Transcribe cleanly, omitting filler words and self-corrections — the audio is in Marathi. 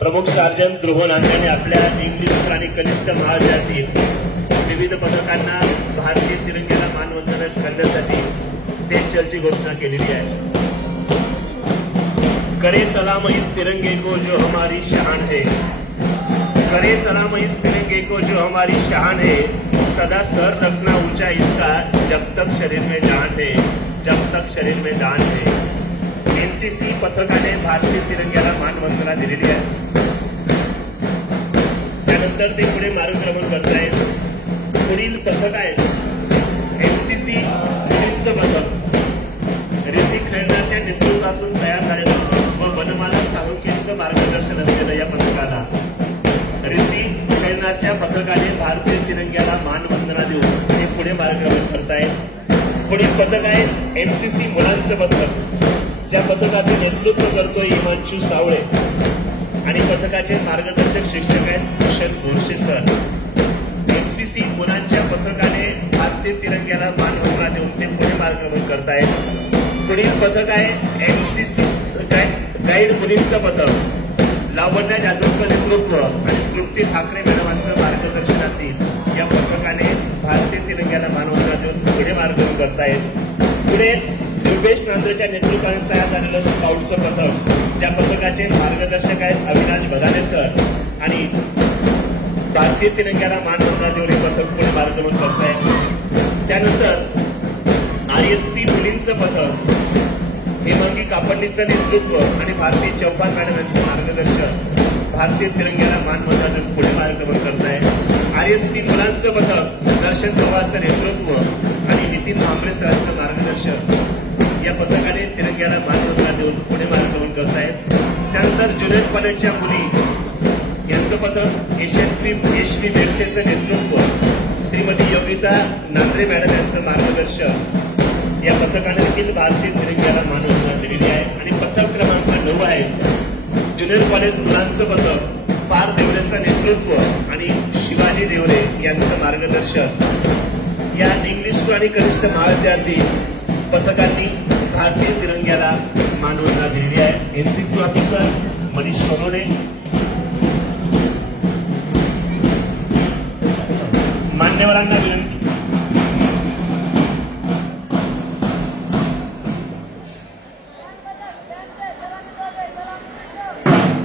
प्रमुख सार्जंट ध्रुव नांदणे आपल्या इंग्लिश आणि कनिष्ठ महाविद्यालयातील विविध पथकांना भारतीय तिरंग्याला मानवंदना करण्यासाठी देशचलची घोषणा केलेली आहे। करे सलाम इस तिरंगे को जो हमारी शान है, करे सलाम इस तिरंगे को जो हमारी शान है, सदा सर रखना ऊंचा इसका जब तक शरीर में जान है, जब तक शरीर में जान है। एनसीसी पथकाने भारतीय तिरंग्याला मानवंदना दिलेली आहे। त्यानंतर ते पुढे मार्गक्रमण करतायत। पुढील पथक आहे एनसीसी मुलींचं पथक। ऋतिक खैरनारच्या नेतृत्वातून तयार झालेलं व वनमाला साळुंखेचं मार्गदर्शन असलेलं या पथकाला ऋतिक खैरनारच्या पथकाने भारतीय तिरंग्याला मानवंदना देऊन ते पुढे मार्गक्रमण करतायत। पुढील पथक आहे एनसीसी मुलांचं पथक। ज्या पथकाचे नेतृत्व करतोय हिमांशू सावळे आणि पथकाचे मार्गदर्शक शिक्षक आहेत भूषण बोरसे सर। एनसीसी मुलांच्या पथकाने भारतीय तिरंग्याला मानवंदना देऊन ते पुढे मार्गक्रमण करतायत। पुढील पथक आहे एनसीसी गाईड मुलींचं पथक। लावण्या जाधवचं नेतृत्व आणि तृप्ती ठाकरे मॅडमांचं मार्गदर्शनातील या पथकाने भारतीय तिरंग्याला मानवंदना देऊन पुढे मार्गक्रमण करतायत। पुढे योगेश नांद्रेच्या नेतृत्वाने तयार झालेलं स्काउटचं पथक, ज्या पथकाचे मार्गदर्शक आहेत अविनाश बदाने सर आणि भारतीय तिरंग्याला मानवंदना देऊन हे पथक पुढे मार्गक्रमण करत आहे। त्यानंतर आरएसपी मुलींचं पथक हेमांगी कापडणीचं नेतृत्व आणि भारतीय चौहान मॅडम यांचं मार्गदर्शन भारतीय तिरंग्याला मानवंदना देऊन पुढे मार्गक्रमण करत आहे। आरएसपी मुलांचं पथक दर्शन पवारचं नेतृत्व आणि नितीन भांबरे सरांचं मार्गदर्शन या पथकाने तिरंग्याला मानवंदना देऊन पुढे मार्गक्रमण करत आहेत। त्यानंतर ज्युनियर कॉलेजच्या मुली यांचं पथक यशस्वी बेडसेचं नेतृत्व श्रीमती योगिता नांद्रे मॅडम यांचं मार्गदर्शन या पथकाने देखील भारतीय तिरंग्याला मानवंदना दिलेली आहे। आणि पथक क्रमांक 9 आहे ज्युनियर कॉलेज मुलांचं पथक पार देवरेचं नेतृत्व आणि शिवाजी देवरे यांचं मार्गदर्शन या इंग्लिश आणि कनिष्ठ महाविद्यालयातील पथकांनी भारतीय तिरंग्याला मानवंदना दिलेली आहे। एनसीसी ऑफिसर मनीष सोनोने मान्यवरांना विनंती